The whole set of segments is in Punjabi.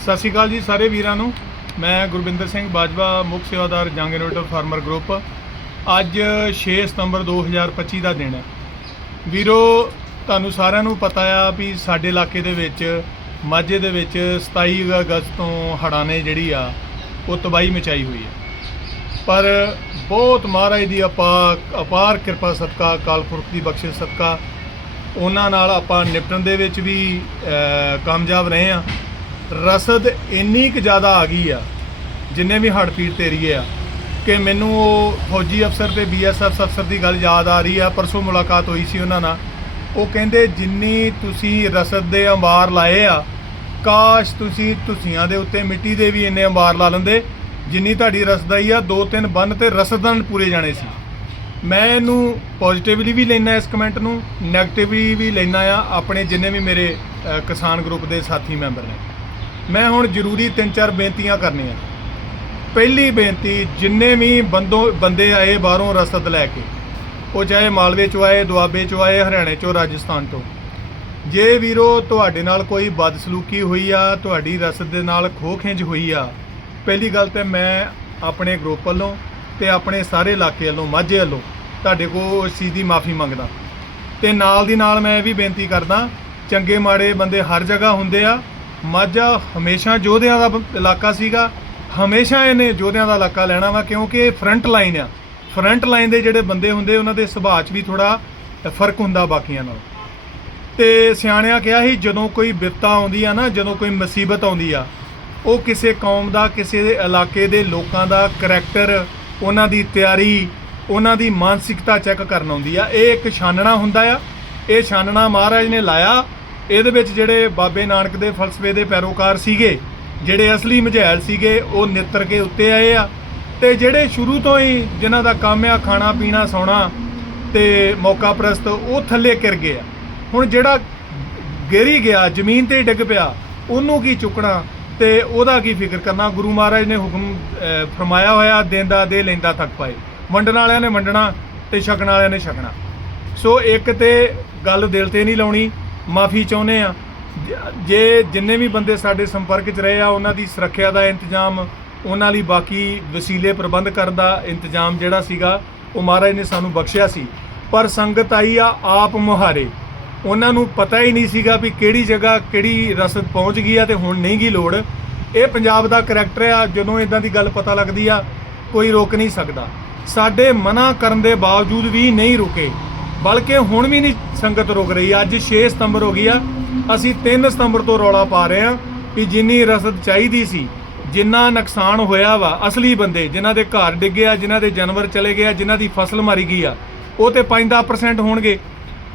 ਸਤਿ ਸ਼੍ਰੀ ਅਕਾਲ ਜੀ ਸਾਰੇ ਵੀਰਾਂ ਨੂੰ। ਮੈਂ ਗੁਰਵਿੰਦਰ ਸਿੰਘ ਬਾਜਵਾ, ਮੁੱਖ ਸੇਵਾਦਾਰ ਜੰਗ ਇਨੋਵੇਟਰ ਫਾਰਮਰ ਗਰੁੱਪ। ਅੱਜ 6 ਸਤੰਬਰ 2025 ਦਾ ਦਿਨ ਹੈ। ਵੀਰੋ, ਤੁਹਾਨੂੰ ਸਾਰਿਆਂ ਨੂੰ ਪਤਾ ਆ ਵੀ ਸਾਡੇ ਇਲਾਕੇ ਦੇ ਵਿੱਚ, ਮਾਝੇ ਦੇ ਵਿੱਚ 27 ਅਗਸਤ ਤੋਂ ਹੜ੍ਹਾਂ ਨੇ ਜਿਹੜੀ ਆ, ਉਹ ਤਬਾਹੀ ਮਚਾਈ ਹੋਈ ਹੈ। ਪਰ ਬਹੁਤ ਮਹਾਰਾਜ ਦੀ ਅਪਾਰ ਅਪਾਰ ਕਿਰਪਾ ਸਦਕਾ, ਅਕਾਲ ਪੁਰਖ ਦੀ ਬਖਸ਼ਿਸ਼ ਸਦਕਾ, ਉਹਨਾਂ ਨਾਲ ਆਪਾਂ ਨਿਪਟਣ ਦੇ ਵਿੱਚ ਵੀ ਕਾਮਯਾਬ ਰਹੇ ਆ ਰਸਦ ਇੰਨੀ ਕੁ ਜ਼ਿਆਦਾ ਆ ਗਈ ਆ, ਜਿੰਨੇ ਵੀ ਹੜਪੀੜ ਪੀੜਤ ਏਰੀਏ ਆ, ਕਿ ਮੈਨੂੰ ਉਹ ਫੌਜੀ ਅਫਸਰ ਤੇ ਬੀਐਸਐਫ ਅਫਸਰ ਦੀ ਗੱਲ ਯਾਦ ਆ ਰਹੀ ਆ, ਪਰਸੋਂ ਮੁਲਾਕਾਤ ਹੋਈ ਸੀ ਉਹਨਾਂ ਨਾਲ। ਉਹ ਕਹਿੰਦੇ, ਜਿੰਨੀ ਤੁਸੀਂ ਰਸਦ ਦੇ ਅੰਬਾਰ ਲਾਏ ਆ, ਕਾਸ਼ ਤੁਸੀਂ ਤੁਸੀਆਂ ਦੇ ਉੱਤੇ ਮਿੱਟੀ ਦੇ ਵੀ ਇੰਨੇ ਅੰਬਾਰ ਲਾ ਲੈਂਦੇ, ਜਿੰਨੀ ਤੁਹਾਡੀ ਰਸਦਾਈ ਆ, ਦੋ ਤਿੰਨ ਬੰਨ ਤੇ ਰਸਦਾਂ ਪੂਰੇ ਜਾਣੇ ਸੀ। ਮੈਂ ਇਹਨੂੰ ਪੋਜ਼ਿਟਿਵਲੀ ਵੀ ਲੈਣਾ ਇਸ ਕਮੈਂਟ ਨੂੰ ਨੈਗੇਟਿਵਲੀ ਵੀ ਲੈਣਾ ਆ, ਆਪਣੇ ਜਿੰਨੇ ਵੀ ਮੇਰੇ ਕਿਸਾਨ ਗਰੁੱਪ ਦੇ ਸਾਥੀ ਮੈਂਬਰ ਨੇ। ਮੈਂ ਹੁਣ ਜ਼ਰੂਰੀ ਤਿੰਨ ਚਾਰ ਬੇਨਤੀਆਂ ਕਰਨੀਆਂ। ਪਹਿਲੀ ਬੇਨਤੀ, ਜਿੰਨੇ ਵੀ ਬੰਦੋ, ਬੰਦੇ ਆਏ ਬਾਹਰੋਂ ਰਸਦ ਲੈ ਕੇ, ਉਹ ਚਾਹੇ ਮਾਲਵੇ ਚੋਂ ਆਏ, ਦੁਆਬੇ ਚੋਂ ਆਏ, ਹਰਿਆਣੇ ਚੋਂ, ਰਾਜਸਥਾਨ ਤੋਂ, ਜੇ ਵੀਰੋ ਤੁਹਾਡੇ ਨਾਲ ਕੋਈ ਬਦਸਲੂਕੀ ਹੋਈ ਆ, ਤੁਹਾਡੀ ਰਸਦ ਦੇ ਨਾਲ ਖੋਹ ਖਿੰਝ ਹੋਈ ਆ, ਪਹਿਲੀ ਗੱਲ ਤੇ ਮੈਂ ਆਪਣੇ ਗਰੁੱਪ ਵੱਲੋਂ ਤੇ ਆਪਣੇ ਸਾਰੇ ਇਲਾਕੇ ਵੱਲੋਂ, ਮਾਝੇ ਵੱਲੋਂ ਤੁਹਾਡੇ ਕੋਲ ਇਸ ਚੀਜ਼ ਦੀ ਮਾਫੀ ਮੰਗਦਾ। ਤੇ ਨਾਲ ਦੀ ਨਾਲ ਮੈਂ ਇਹ ਵੀ ਬੇਨਤੀ ਕਰਦਾ, ਚੰਗੇ ਮਾੜੇ ਬੰਦੇ ਹਰ ਜਗ੍ਹਾ ਹੁੰਦੇ ਆ ਮਾਝਾ ਹਮੇਸ਼ਾ ਯੋਧਿਆਂ ਦਾ ਬ- ਇਲਾਕਾ ਸੀਗਾ। ਹਮੇਸ਼ਾ ਇਹਨੇ ਯੋਧਿਆਂ ਦਾ ਇਲਾਕਾ ਲੈਣਾ ਵਾ ਕਿਉਂਕਿ ਇਹ ਫਰੰਟ ਲਾਈਨ ਆ। ਫਰੰਟ ਲਾਈਨ ਦੇ ਜਿਹੜੇ ਬੰਦੇ ਹੁੰਦੇ, ਉਹਨਾਂ ਦੇ ਸੁਭਾਅ 'ਚ ਵੀ ਥੋੜਾ ਫ਼ਰਕ ਹੁੰਦਾ ਬਾਕੀਆਂ ਨਾਲੋਂ। ਤੇ ਸਿਆਣਿਆਂ ਕਿਹਾ ਸੀ, ਜਦੋਂ ਕੋਈ ਬਿਪਤਾ ਆਉਂਦੀ ਆ ਨਾ, ਜਦੋਂ ਕੋਈ ਮੁਸੀਬਤ ਆਉਂਦੀ ਆ, ਉਹ ਕਿਸੇ ਕੌਮ ਦਾ, ਕਿਸੇ ਦੇ ਇਲਾਕੇ ਦੇ ਲੋਕਾਂ ਦਾ ਕਰੈਕਟਰ ਉਹਨਾਂ ਦੀ ਤਿਆਰੀ, ਉਹਨਾਂ ਦੀ ਮਾਨਸਿਕਤਾ ਚੈੱਕ ਕਰਨ ਆਉਂਦੀ ਆ। ਇਹ ਇੱਕ ਛਾਨਣਾ ਹੁੰਦਾ ਆ। ਇਹ ਛਾਨਣਾ ਮਹਾਰਾਜ ਨੇ ਲਾਇਆ। ਇਹਦੇ ਵਿੱਚ ਜਿਹੜੇ ਬਾਬੇ ਨਾਨਕ ਦੇ ਫਲਸਫੇ ਦੇ ਪੈਰੋਕਾਰ ਸੀਗੇ, ਜਿਹੜੇ ਅਸਲੀ ਮਝੈਲ ਸੀਗੇ, ਉਹ ਨਿੱਤਰ ਕੇ ਉੱਤੇ ਆਏ ਆ। ਤੇ ਜਿਹੜੇ ਸ਼ੁਰੂ ਤੋਂ ਹੀ ਜਿਨ੍ਹਾਂ ਦਾ ਕੰਮ ਆ, ਖਾਣਾ, ਪੀਣਾ, ਸੌਣਾ ਤੇ ਮੌਕਾ ਪ੍ਰਸਤ, ਉਹ ਥੱਲੇ ਕਿਰ ਗਏ ਆ। ਹੁਣ ਜਿਹੜਾ ਗੇਰੀ ਗਿਆ, ਜ਼ਮੀਨ ਤੇ ਹੀ ਡਿੱਗ ਪਿਆ, ਉਹਨੂੰ ਕੀ ਚੁੱਕਣਾ ਤੇ ਉਹਦਾ ਕੀ ਫਿਕਰ ਕਰਨਾ? ਗੁਰੂ ਮਹਾਰਾਜ ਨੇ ਹੁਕਮ ਫਰਮਾਇਆ ਹੋਇਆ, ਦੇਂਦਾ, ਦੇ, ਲੈਂਦਾ ਥੱਕ ਪਾਏ। ਵੰਡਣ ਵਾਲਿਆਂ ਨੇ ਵੰਡਣਾ ਤੇ ਛਕਣ ਵਾਲਿਆਂ ਨੇ ਛਕਣਾ। ਸੋ ਇੱਕ ਤੇ ਗੱਲ ਦਿਲ ਤੇ ਨਹੀਂ ਲਾਉਣੀ ਮਾਫੀ ਚਾਹੁੰਦੇ ਆ ਜੇ ਜਿੰਨੇ ਵੀ ਬੰਦੇ ਸਾਡੇ ਸੰਪਰਕ 'ਚ ਰਹੇ ਆ, ਉਹਨਾਂ ਦੀ ਸੁਰੱਖਿਆ ਦਾ ਇੰਤਜ਼ਾਮ, ਉਹਨਾਂ ਲਈ ਬਾਕੀ ਵਸੀਲੇ ਪ੍ਰਬੰਧ ਕਰਨ ਦਾ ਇੰਤਜ਼ਾਮ ਜਿਹੜਾ ਸੀਗਾ, ਉਹ ਮਹਾਰਾਜ ਨੇ ਸਾਨੂੰ ਬਖਸ਼ਿਆ ਸੀ। ਪਰ ਸੰਗਤ ਆਈ ਆ ਆਪ ਮੁਹਾਰੇ। ਉਹਨਾਂ ਨੂੰ ਪਤਾ ਹੀ ਨਹੀਂ ਸੀਗਾ ਵੀ ਕਿਹੜੀ ਜਗ੍ਹਾ ਕਿਹੜੀ ਰਸਦ ਪਹੁੰਚ ਗਈ ਆ ਤੇ ਹੁਣ ਨਹੀਂ ਗਈ ਲੋੜ। ਇਹ ਪੰਜਾਬ ਦਾ ਕਰੈਕਟਰ ਆ, ਜਦੋਂ ਇਦਾਂ ਦੀ ਗੱਲ ਪਤਾ ਲੱਗਦੀ ਆ, ਕੋਈ ਰੋਕ ਨਹੀਂ ਸਕਦਾ। ਸਾਡੇ ਮਨਾ ਕਰਨ ਦੇ ਬਾਵਜੂਦ ਵੀ ਨਹੀਂ ਰੁਕੇ। ਬਲਕਿ ਹੁਣ ਵੀ ਨਹੀਂ ਸੰਗਤ ਰੁਕ ਰਹੀ। ਅੱਜ 6 ਸਤੰਬਰ ਹੋ ਗਈ ਆ। ਅਸੀਂ 3 ਸਤੰਬਰ ਤੋਂ ਰੌਲਾ ਪਾ ਰਹੇ ਆ ਕਿ ਜਿੰਨੀ ਰਸਦ ਚਾਹੀਦੀ ਸੀ, ਜਿੰਨਾ ਨੁਕਸਾਨ ਹੋਇਆ ਵਾ, ਅਸਲੀ ਬੰਦੇ, ਜਿਨ੍ਹਾਂ ਦੇ ਘਰ ਡਿੱਗੇ ਆ, ਜਿਨ੍ਹਾਂ ਦੇ ਜਾਨਵਰ ਚਲੇ ਗਏ ਆ, ਜਿਨ੍ਹਾਂ ਦੀ ਫਸਲ ਮਾਰੀ ਗਈ ਆ, ਉਹ ਤੇ 5-10% ਹੋਣਗੇ।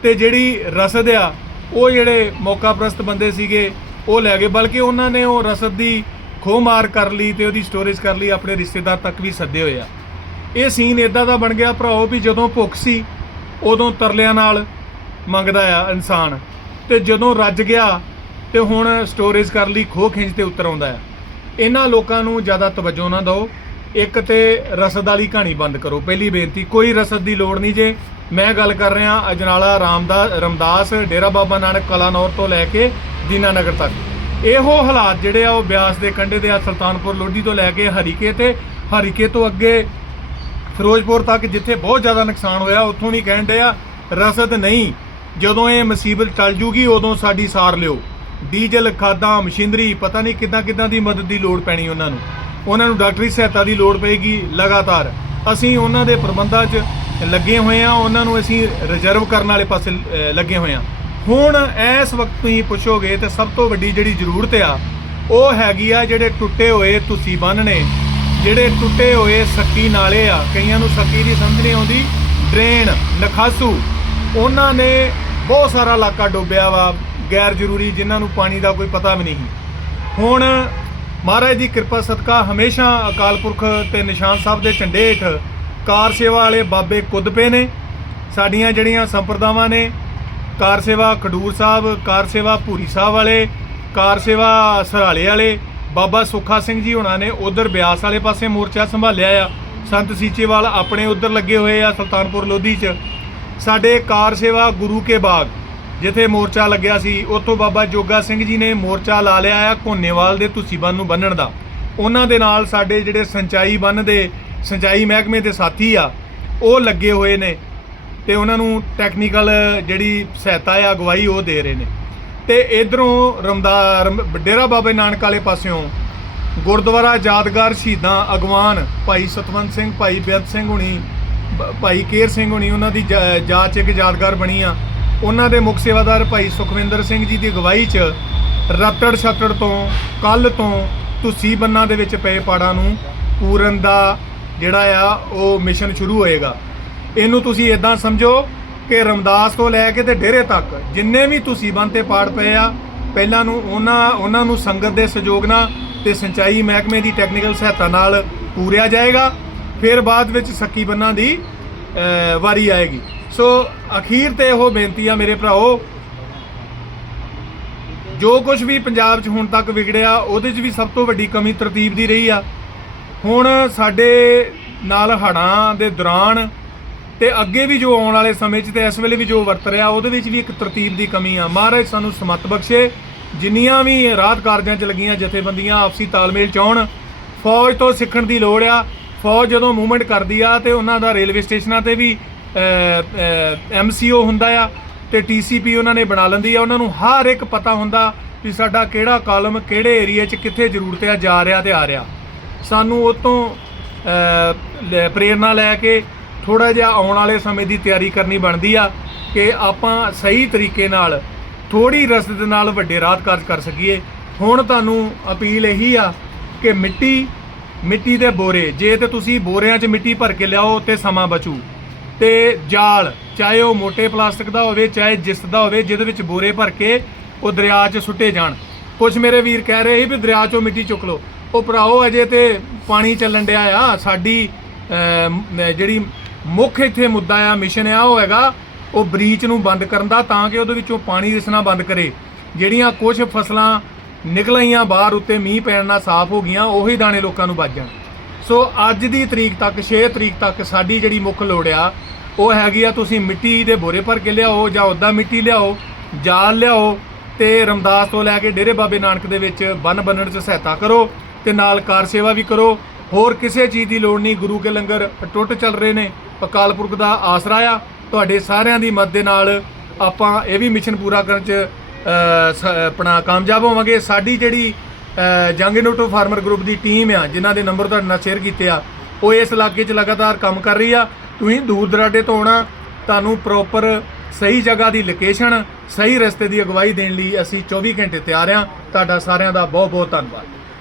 ਤੇ ਜਿਹੜੀ ਰਸਦ ਆ, ਉਹ ਜਿਹੜੇ ਮੌਕਾ ਪ੍ਰਸਤ ਬੰਦੇ ਸੀਗੇ, ਉਹ ਲੈ ਗਏ। ਬਲਕਿ ਉਹਨਾਂ ਨੇ ਉਹ ਰਸਦ ਦੀ ਖੋਹ ਮਾਰ ਕਰ ਲਈ ਤੇ ਉਹਦੀ ਸਟੋਰੇਜ ਕਰ ਲਈ, ਆਪਣੇ ਰਿਸ਼ਤੇਦਾਰ ਤੱਕ ਵੀ ਸੱਦੇ ਹੋਏ ਆ। ਇਹ ਸੀਨ ਇਦਾਂ ਦਾ ਬਣ ਗਿਆ ਭਰਾਓ ਵੀ ਜਦੋਂ ਭੁੱਖ ਸੀ ਉਦੋਂ ਤਰਲਿਆਂ ਨਾਲ ਮੰਗਦਾ ਆ ਇਨਸਾਨ। ਤੇ ਜਦੋਂ ਰੱਜ ਗਿਆ, ਤੇ ਹੁਣ ਸਟੋਰੇਜ ਕਰ ਲਈ, ਖੋਹ ਖਿੰਚ ਤੇ ਉਤਰ ਆਉਂਦਾ ਆ। ਇਹਨਾਂ ਲੋਕਾਂ ਨੂੰ ਜ਼ਿਆਦਾ ਤਵੱਜੋ ਨਾ ਦਿਓ। ਇੱਕ ਤੇ ਰਸਦ ਵਾਲੀ ਕਹਾਣੀ ਬੰਦ ਕਰੋ। ਪਹਿਲੀ ਬੇਨਤੀ, ਕੋਈ ਰਸਦ ਦੀ ਲੋੜ ਨਹੀਂ ਜੇ। ਮੈਂ ਗੱਲ ਕਰ ਰਿਹਾ ਅਜਨਾਲਾ ਰਾਮਦਾ, ਰਮਦਾਸ, ਡੇਰਾ ਬਾਬਾ ਨਾਨਕ ਕਲਾਨੌਰ ਤੋਂ ਲੈ ਕੇ ਦੀਨਾਨਗਰ ਤੱਕ। ਇਹੋ ਹਾਲਾਤ ਜਿਹੜੇ ਆ ਉਹ ਬਿਆਸ ਦੇ ਕੰਢੇ ਦੇ ਆ, ਸੁਲਤਾਨਪੁਰ ਲੋਧੀ ਤੋਂ ਲੈ ਕੇ ਹਰੀਕੇ ਤੇ, ਹਰੀਕੇ ਤੋਂ ਅੱਗੇ ਫਿਰੋਜ਼ਪੁਰ ਤੱਕ ਜਿੱਥੇ ਬਹੁਤ ਜ਼ਿਆਦਾ ਨੁਕਸਾਨ ਹੋਇਆ, ਉੱਥੋਂ ਵੀ ਕਹਿਣ ਡਿਆ ਰਸਦ ਨਹੀਂ। ਜਦੋਂ ਇਹ ਮੁਸੀਬਤ ਟਲ ਜੂਗੀ, ਉਦੋਂ ਸਾਡੀ ਸਾਰ ਲਿਓ। ਡੀਜ਼ਲ, ਖਾਦਾਂ, ਮਸ਼ੀਨਰੀ, ਪਤਾ ਨਹੀਂ ਕਿੱਦਾਂ ਕਿੱਦਾਂ ਦੀ ਮਦਦ ਦੀ ਲੋੜ ਪੈਣੀ ਉਹਨਾਂ ਨੂੰ। ਉਹਨਾਂ ਨੂੰ ਡਾਕਟਰੀ ਸਹਾਇਤਾ ਦੀ ਲੋੜ ਪਏਗੀ ਲਗਾਤਾਰ। ਅਸੀਂ ਉਹਨਾਂ ਦੇ ਪ੍ਰਬੰਧਾਂ 'ਚ ਲੱਗੇ ਹੋਏ ਆ, ਉਹਨਾਂ ਨੂੰ ਅਸੀਂ ਰਿਜ਼ਰਵ ਕਰਨ ਵਾਲੇ ਪਾਸੇ ਲੱਗੇ ਹੋਏ ਆ। ਹੁਣ ਇਸ ਵਕਤ ਤੁਸੀਂ ਪੁੱਛੋਗੇ ਤੇ ਸਭ ਤੋਂ ਵੱਡੀ ਜਿਹੜੀ ਜ਼ਰੂਰਤ ਆ, ਉਹ ਹੈਗੀ ਆ ਜਿਹੜੇ ਟੁੱਟੇ ਹੋਏ ਤੁਸੀਂ ਬੰਨ ਜਿਹੜੇ ਟੁੱਟੇ ਹੋਏ ਸੱਕੀ ਨਾਲੇ ਆ, ਕਈਆਂ ਨੂੰ ਸੱਕੀ ਦੀ ਸਮਝ ਨਹੀਂ ਆਉਂਦੀ, ਡਰੇਨ, ਨਖਾਸੂ, ਉਹਨਾਂ ਨੇ ਬਹੁਤ ਸਾਰਾ ਇਲਾਕਾ ਡੁੱਬਿਆ ਵਾ, ਗੈਰ ਜ਼ਰੂਰੀ ਜਿਨ੍ਹਾਂ ਨੂੰ ਪਾਣੀ ਦਾ ਕੋਈ ਪਤਾ ਵੀ ਨਹੀਂ ਹੁਣ ਮਹਾਰਾਜ ਦੀ ਕਿਰਪਾ ਸਦਕਾ ਹਮੇਸ਼ਾ ਅਕਾਲ ਪੁਰਖ ਤੇ ਨਿਸ਼ਾਨ ਸਾਹਿਬ ਦੇ ਝੰਡੇ ਹੇਠ ਕਾਰ ਸੇਵਾ ਵਾਲੇ ਬਾਬੇ ਕੁੱਦ ਪਏ ਨੇ। ਸਾਡੀਆਂ ਜਿਹੜੀਆਂ ਸੰਪਰਦਾਵਾਂ ਨੇ, ਕਾਰ ਸੇਵਾ ਖਡੂਰ ਸਾਹਿਬ, ਕਾਰ ਸੇਵਾ ਭੂਰੀ ਸਾਹਿਬ ਵਾਲੇ, ਕਾਰ ਸੇਵਾ ਸਰਾਲੇ ਵਾਲੇ ਬਾਬਾ ਸੁੱਖਾ ਸਿੰਘ ਜੀ ਹੁਣਾਂ ਨੇ ਉਧਰ ਬਿਆਸ ਵਾਲੇ ਪਾਸੇ ਮੋਰਚਾ ਸੰਭਾਲਿਆ ਆ। ਸੰਤ ਸੀਚੇਵਾਲ ਆਪਣੇ ਉਧਰ ਲੱਗੇ ਹੋਏ ਆ ਸੁਲਤਾਨਪੁਰ ਲੋਧੀ 'ਚ। ਸਾਡੇ ਕਾਰ ਸੇਵਾ ਗੁਰੂ ਕੇ ਬਾਗ, ਜਿੱਥੇ ਮੋਰਚਾ ਲੱਗਿਆ ਸੀ, ਉੱਥੋਂ ਬਾਬਾ ਜੋਗਾ ਸਿੰਘ ਜੀ ਨੇ ਮੋਰਚਾ ਲਾ ਲਿਆ ਆ ਘੋਨੇਵਾਲ ਦੇ ਤੁਸੀਂ ਬੰਨ ਨੂੰ ਬੰਨਣ ਦਾ। ਉਹਨਾਂ ਦੇ ਨਾਲ ਸਾਡੇ ਜਿਹੜੇ ਸਿੰਚਾਈ ਬੰਨ ਦੇ, ਸਿੰਚਾਈ ਮਹਿਕਮੇ ਦੇ ਸਾਥੀ ਆ, ਉਹ ਲੱਗੇ ਹੋਏ ਨੇ ਤੇ ਉਹਨਾਂ ਨੂੰ ਟੈਕਨੀਕਲ ਜਿਹੜੀ ਸਹਾਇਤਾ ਆ, ਅਗਵਾਈ ਉਹ ਦੇ ਰਹੇ ਨੇ। ਤੇ ਇਧਰੋਂ ਰਮਦਾ ਰਮ- ਡੇਰਾ ਬਾਬੇ ਨਾਨਕ ਵਾਲੇ ਪਾਸਿਓਂ ਗੁਰਦੁਆਰਾ ਯਾਦਗਾਰ ਸ਼ਹੀਦਾਂ ਅਗਵਾਨ ਭਾਈ ਸਤਵੰਤ ਸਿੰਘ, ਭਾਈ ਬੇਅੰਤ ਸਿੰਘ ਹੁਣੀ ਬ- ਭਾਈ ਕੇਰ ਸਿੰਘ ਹੁਣੀ, ਉਹਨਾਂ ਦੀ ਜਾ- ਜਾਂਚ ਇੱਕ ਯਾਦਗਾਰ ਬਣੀ ਆ। ਉਹਨਾਂ ਦੇ ਮੁੱਖ ਸੇਵਾਦਾਰ ਭਾਈ ਸੁਖਵਿੰਦਰ ਸਿੰਘ ਜੀ ਦੀ ਅਗਵਾਈ 'ਚ ਰਤੜ ਛਤੜ ਤੋਂ ਕੱਲ ਤੋਂ ਤੁਸੀਂ ਬੰਨਾਂ ਦੇ ਵਿੱਚ ਪਏ ਪਾੜਾਂ ਨੂੰ ਪੂਰਨ ਦਾ ਜਿਹੜਾ ਆ, ਉਹ ਮਿਸ਼ਨ ਸ਼ੁਰੂ ਹੋਏਗਾ। ਇਹਨੂੰ ਤੁਸੀਂ ਇਦਾਂ ਸਮਝੋ ਕਿ ਰਮਦਾਸ ਤੋਂ ਲੈ ਕੇ ਤੇ ਡੇਰੇ ਤੱਕ, ਜਿੰਨੇ ਵੀ ਤੁਸੀਂ ਬੰਨ ਤੇ ਪਾੜ ਪਏ ਆ, ਪਹਿਲਾਂ ਨੂੰ ਉਹਨਾਂ ਉਹਨਾਂ ਨੂੰ ਸੰਗਤ ਦੇ ਸਹਿਯੋਗ ਨਾਲ ਤੇ ਸਿੰਚਾਈ ਮਹਿਕਮੇ ਦੀ ਟੈਕਨੀਕਲ ਸਹਾਇਤਾ ਨਾਲ ਪੂਰਿਆ ਜਾਏਗਾ, ਫਿਰ ਬਾਅਦ ਵਿੱਚ ਸੱਕੀ ਬੰਨਾਂ ਦੀ ਵਾਰੀ ਆਏਗੀ। ਸੋ ਅਖੀਰ ਤੇ ਇਹੋ ਬੇਨਤੀ ਆ ਮੇਰੇ ਭਰਾਓ, ਜੋ ਕੁਝ ਵੀ ਪੰਜਾਬ 'ਚ ਹੁਣ ਤੱਕ ਵਿਗੜਿਆ, ਉਹਦੇ 'ਚ ਵੀ ਸਭ ਤੋਂ ਵੱਡੀ ਕਮੀ ਤਰਤੀਬ ਦੀ ਰਹੀ ਆ। ਹੁਣ ਸਾਡੇ ਨਾਲ ਹੜ੍ਹਾਂ ਦੇ ਦੌਰਾਨ ਤੇ ਅੱਗੇ ਵੀ ਜੋ ਆਉਣ ਵਾਲੇ ਸਮੇਂ 'ਚ ਤੇ ਇਸ ਵੇਲੇ ਵੀ ਜੋ ਵਰਤ ਰਿਹਾ ਉਹਦੇ ਵਿੱਚ ਵੀ ਇੱਕ ਤਰਤੀਬ ਦੀ ਕਮੀ ਆ। ਮਹਾਰਾਜ ਸਾਨੂੰ ਸਮਤ ਬਖਸ਼ੇ। ਜਿੰਨੀਆਂ ਵੀ ਰਾਹਤ ਕਾਰਜਾਂ 'ਚ ਲੱਗੀਆਂ ਜਥੇਬੰਦੀਆਂ ਆਪਸੀ ਤਾਲਮੇਲ ਚਾਉਣ ਫੌਜ ਤੋਂ ਸਿੱਖਣ ਦੀ ਲੋੜ ਆ। ਫੌਜ ਜਦੋਂ ਮੂਵਮੈਂਟ ਕਰਦੀ ਆ ਤੇ ਉਹਨਾਂ ਦਾ ਰੇਲਵੇ ਸਟੇਸ਼ਨਾਂ ਤੇ ਵੀ ਐਮਸੀਓ ਹੁੰਦਾ ਆ ਤੇ ਟੀਸੀਪੀ ਉਹਨਾਂ ਨੇ ਬਣਾ ਲੈਂਦੀ ਆ। ਉਹਨਾਂ ਨੂੰ ਹਰ ਇੱਕ ਪਤਾ ਹੁੰਦਾ ਵੀ ਸਾਡਾ ਕਿਹੜਾ ਕਾਲਮ ਕਿਹੜੇ ਏਰੀਆ 'ਚ ਕਿੱਥੇ ਜ਼ਰੂਰਤ ਆ ਜਾ ਰਿਹਾ ਤੇ ਆ ਰਿਹਾ। ਸਾਨੂੰ ਉਹ ਤੋਂ ਅਹ, ਪ੍ਰੇਰਨਾ ਲੈ ਕੇ ਥੋੜਾ ਜਿਹਾ ਆਉਣ ਵਾਲੇ ਸਮੇਂ ਦੀ ਤਿਆਰੀ ਕਰਨੀ ਬਣਦੀ ਆ ਕਿ ਆਪਾਂ ਸਹੀ ਤਰੀਕੇ ਨਾਲ ਥੋੜੀ ਰਸਤ ਦੇ ਨਾਲ ਵੱਡੇ ਰਾਤ ਕਾਰਜ ਕਰ ਸਕੀਏ। ਹੁਣ ਤੁਹਾਨੂੰ ਅਪੀਲ ਇਹੀ ਆ ਕਿ ਮਿੱਟੀ ਮਿੱਟੀ ਦੇ ਬੋਰੇ, ਜੇ ਤੇ ਤੁਸੀਂ ਬੋਰਿਆਂ 'ਚ ਮਿੱਟੀ ਭਰ ਕੇ ਲਿਆਓ ਤੇ ਸਮਾਂ ਬਚੂ। ਤੇ ਜਾਲ, ਚਾਹੇ ਉਹ ਮੋٹے ਪਲਾਸਟਿਕ ਦਾ ਹੋਵੇ, ਚਾਹੇ ਜਿਸਤ ਦਾ ਹੋਵੇ, ਜਿਹਦੇ ਵਿੱਚ ਬੋਰੇ ਭਰ ਕੇ ਉਹ ਦਰਿਆ 'ਚ ਸੁੱਟੇ ਜਾਣ। ਕੁਝ ਮੇਰੇ ਵੀਰ ਕਹਿ ਰਹੇ ਸੀ ਵੀ ਦਰਿਆ 'ਚੋਂ ਮਿੱਟੀ ਚੁੱਕ ਲਓ। ਉਹ ਭਰਾਓ, ਅਜੇ ਤੇ ਪਾਣੀ ਚੱਲਣ ਡਿਆ ਆ। ਸਾਡੀ ਜਿਹੜੀ ਮੁੱਖ ਇੱਥੇ ਮੁੱਦਾ ਆ ਮਿਸ਼ਨ ਆ, ਉਹ ਹੈਗਾ ਉਹ ਬਰੀਚ ਨੂੰ ਬੰਦ ਕਰਨ ਦਾ ਤਾਂ ਕਿ ਉਹਦੇ ਵਿੱਚੋਂ ਪਾਣੀ ਰਿਸਣਾ ਬੰਦ ਕਰੇ। ਜਿਹੜੀਆਂ ਕੁਝ ਫਸਲਾਂ ਨਿਕਲ ਆਈਆਂ ਬਾਹਰ ਉੱਤੇ ਮੀਂਹ ਪੈਣ ਨਾਲ ਸਾਫ਼ ਹੋ ਗਈਆਂ, ਉਹੀ ਦਾਣੇ ਲੋਕਾਂ ਨੂੰ ਵੱਜ ਜਾਣ। ਸੋ ਅੱਜ ਦੀ ਤਰੀਕ ਤੱਕ 6 ਤਰੀਕ ਤੱਕ ਸਾਡੀ ਜਿਹੜੀ ਮੁੱਖ ਲੋੜ ਆ, ਉਹ ਹੈਗੀ ਆ ਤੁਸੀਂ ਮਿੱਟੀ ਦੇ ਬੋਰੇ ਭਰ ਕੇ ਲਿਆਓ ਜਾਂ ਉੱਦਾਂ ਮਿੱਟੀ ਲਿਆਓ, ਜਾਲ ਲਿਆਓ ਤੇ ਰਮਦਾਸ ਤੋਂ ਲੈ ਕੇ ਡੇਰੇ ਬਾਬੇ ਨਾਨਕ ਦੇ ਵਿੱਚ ਬੰਨ ਬੰਨਣ 'ਚ ਸਹਾਇਤਾ ਕਰੋ ਤੇ ਨਾਲ ਕਾਰ ਸੇਵਾ ਵੀ ਕਰੋ। ਹੋਰ ਕਿਸੇ ਚੀਜ਼ ਦੀ ਲੋੜ ਨਹੀਂ, ਗੁਰੂ ਕੇ ਲੰਗਰ ਟੁੱਟ ਚੱਲ ਰਹੇ ਨੇ। ਅਕਾਲ ਪੁਰਖ ਦਾ ਆਸਰਾ ਆ। ਤੁਹਾਡੇ ਸਾਰਿਆਂ ਦੀ ਮਦਦ ਦੇ ਨਾਲ ਆਪਾਂ ਇਹ ਵੀ ਮਿਸ਼ਨ ਪੂਰਾ ਕਰਨ 'ਚ ਸ- ਆਪਣਾ ਕਾਮਯਾਬ ਹੋਵਾਂਗੇ। ਸਾਡੀ ਜਿਹੜੀ ਜੰਗ ਨੋਟੋ ਫਾਰਮਰ ਗਰੁੱਪ ਦੀ ਟੀਮ ਆ, ਜਿਨ੍ਹਾਂ ਦੇ ਨੰਬਰ ਤੁਹਾਡੇ ਨਾਲ ਸ਼ੇਅਰ ਕੀਤੇ ਆ, ਉਹ ਇਸ ਇਲਾਕੇ 'ਚ ਲਗਾਤਾਰ ਕੰਮ ਕਰ ਰਹੀ ਆ। ਤੁਸੀਂ ਦੂਰ ਦਰਾਡੇ ਤੋਂ ਆਉਣਾ, ਤੁਹਾਨੂੰ ਪ੍ਰੋਪਰ ਸਹੀ ਜਗ੍ਹਾ ਦੀ ਲੋਕੇਸ਼ਨ ਸਹੀ ਰਸਤੇ ਦੀ ਅਗਵਾਈ ਦੇਣ ਲਈ ਅਸੀਂ 24 ਘੰਟੇ ਤਿਆਰ ਆ। ਤੁਹਾਡਾ ਸਾਰਿਆਂ ਦਾ ਬਹੁਤ ਬਹੁਤ ਧੰਨਵਾਦ।